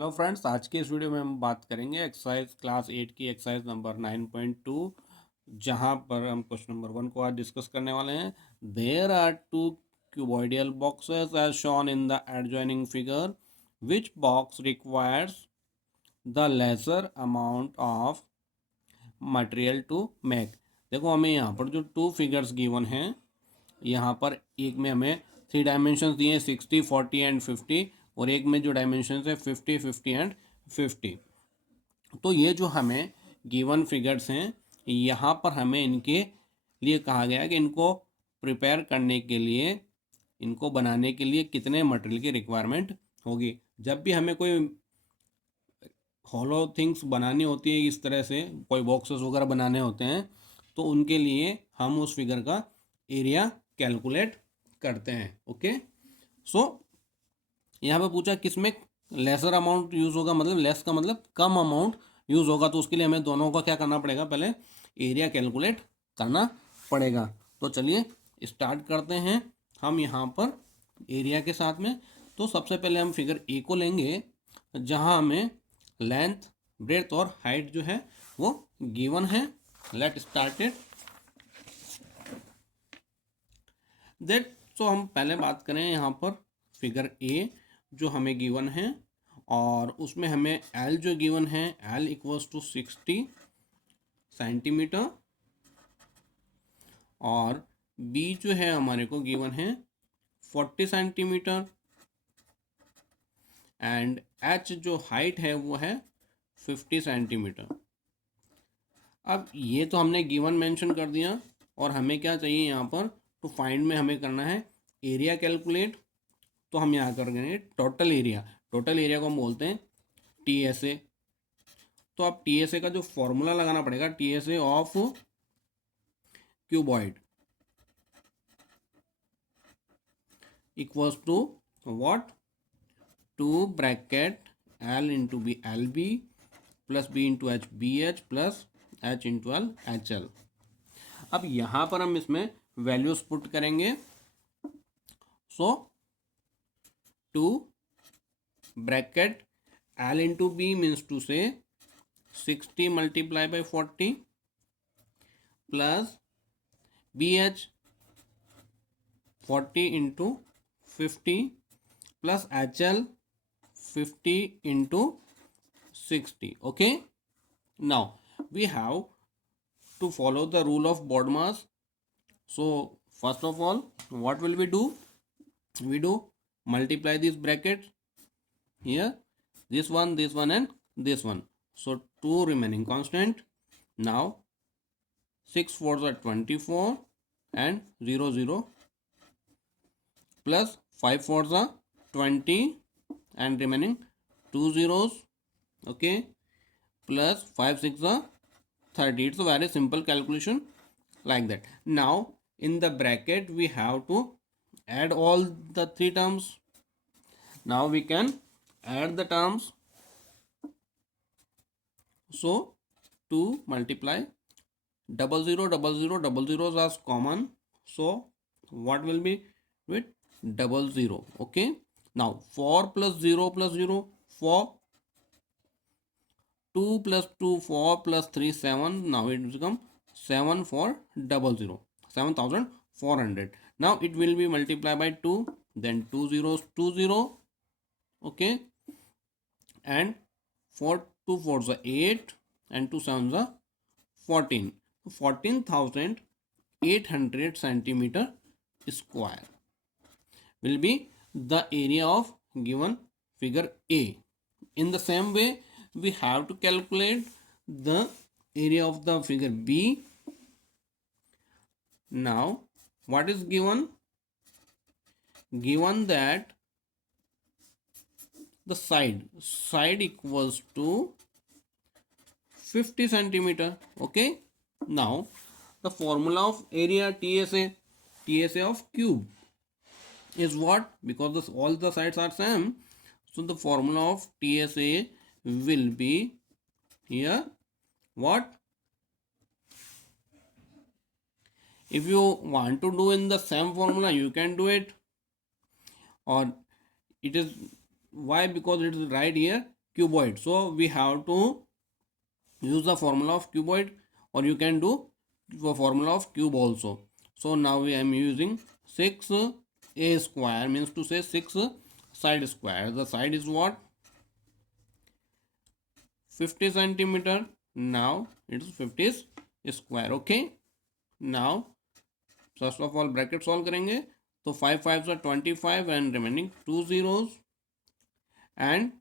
Hello friends, आज के इस वीडियो में हम बात करेंगे एक्सरसाइज क्लास 8 की एक्सरसाइज नंबर 9.2, जहां पर हम क्वेश्चन नंबर 1 को आज डिस्कस करने वाले हैं। There are two cuboidal boxes as shown in the adjoining figure, which box requires the lesser amount of material to make. देखो, हमें यहाँ पर जो टू फिगर्स गिवन हैं, यहाँ पर एक में हमें 3 डायमेंशंस दिए हैं, 60, 40 एंड 50, और एक में जो डायमेंशंस है 50, 50 एंड 50। तो ये जो हमें गिवन फिगर्स हैं, यहाँ पर हमें इनके लिए कहा गया है कि इनको प्रिपेयर करने के लिए, इनको बनाने के लिए कितने मटेरियल की रिक्वायरमेंट होगी। जब भी हमें कोई हॉलो थिंग्स बनानी होती है, इस तरह से कोई बॉक्सेस वगैरह बनाने होते हैं, तो उनके लिए हम उस फिगर का एरिया कैलकुलेट करते हैं। ओके, सो यहाँ पे पूछा किसमें लेसर अमाउंट यूज़ होगा, मतलब लेस का मतलब कम अमाउंट यूज़ होगा। तो उसके लिए हमें दोनों का क्या करना पड़ेगा, पहले एरिया कैलकुलेट करना पड़ेगा। तो चलिए स्टार्ट करते हैं हम यहाँ पर एरिया के साथ में। तो सबसे पहले हम फिगर ए को लेंगे, जहाँ हमें लेंथ, ब्रेथ और हाइट जो है वो गिवन है। Late started that. सो हम पहले बात करें यहाँ पर फिगर ए जो हमें गिवन है, और उसमें हमें एल जो गिवन है, एल इक्वल्स टू 60 सेंटीमीटर, और बी जो है हमारे को गिवन है 40 सेंटीमीटर, एंड एच जो हाइट है वो है 50 सेंटीमीटर। अब ये तो हमने गिवन मेंशन कर दिया, और हमें क्या चाहिए यहाँ पर, टू फाइंड में हमें करना है एरिया कैलकुलेट। तो हम यहाँ करेंगे टोटल एरिया। टोटल एरिया को हम बोलते हैं टी एस ए। तो अब टी एस ए का जो फॉर्मूला लगाना पड़ेगा, T S A of cuboid equals to what, 2 bracket L into B L B plus B into H B H plus H into L H L. अब यहाँ पर हम इसमें वैल्यूज पुट करेंगे। So 2 bracket L into B means two से 60 multiply by 40 plus B H 40 into 50 plus H L 50 into 60. Okay, now we have to follow the rule of BODMAS. So first of all, what will we do? We do multiply these brackets here, this one and this one. So 2 remaining constant. Now 6 4s are 24 and 0 0 plus 5 4s are 20 and remaining 2 zeros. Okay, plus 5 6 are 30. It's a very simple calculation like that. Now in the bracket we have to add all the 3 terms. Now we can add the terms. So 2 multiply 00 zeros are common. So what will be with 00? Okay, now 4 plus 0 plus 0 4, 2 plus 2 4 plus 3 7. Now it become 7 for 00, 7400. Now it will be multiplied by 2, then 2 zeros 2 0. Okay, and 4 2 4s are 8 and 2 7s are 14. 14,800 centimeter square will be the area of given figure A. In the same way, we have to calculate the area of the figure B. Now what is given? Given that the side equals to 50 centimeter. Okay, now the formula of area TSA of cube is what? Because this, all the sides are same, so the formula of TSA will be here what? If you want to do in the same formula, you can do it, or it is, why? Because it is right here cuboid. So we have to use the formula of cuboid, or you can do the formula of cube also. So now we am using 6a square, means to say 6 side square. The side is what? 50 centimeter. Now it is 50 square. Okay. Now first of all bracket solve करेंगे तो 5 5s are 25 and remaining 2 zeros, and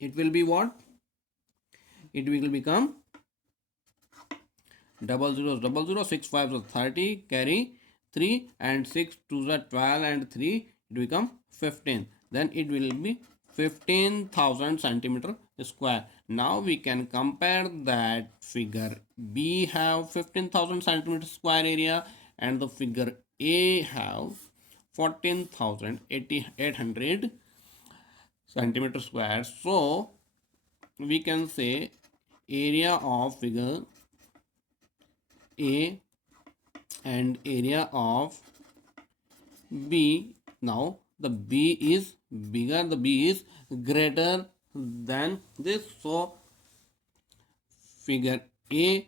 it will be what? It will become double zeros double zero, 6 5s are 30, carry 3, and 6 2s are 12, and 3 it become 15. Then it will be 15,000 centimeter square. Now we can compare that figure B have 15,000 centimeter square area, and the figure A have 14,800 centimeter square. So we can say area of figure A and area of B. Now the B is bigger, the B is greater than this. So figure A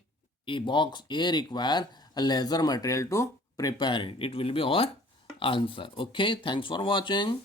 box A require a laser material to prepare it. It will be our answer. Okay, thanks for watching.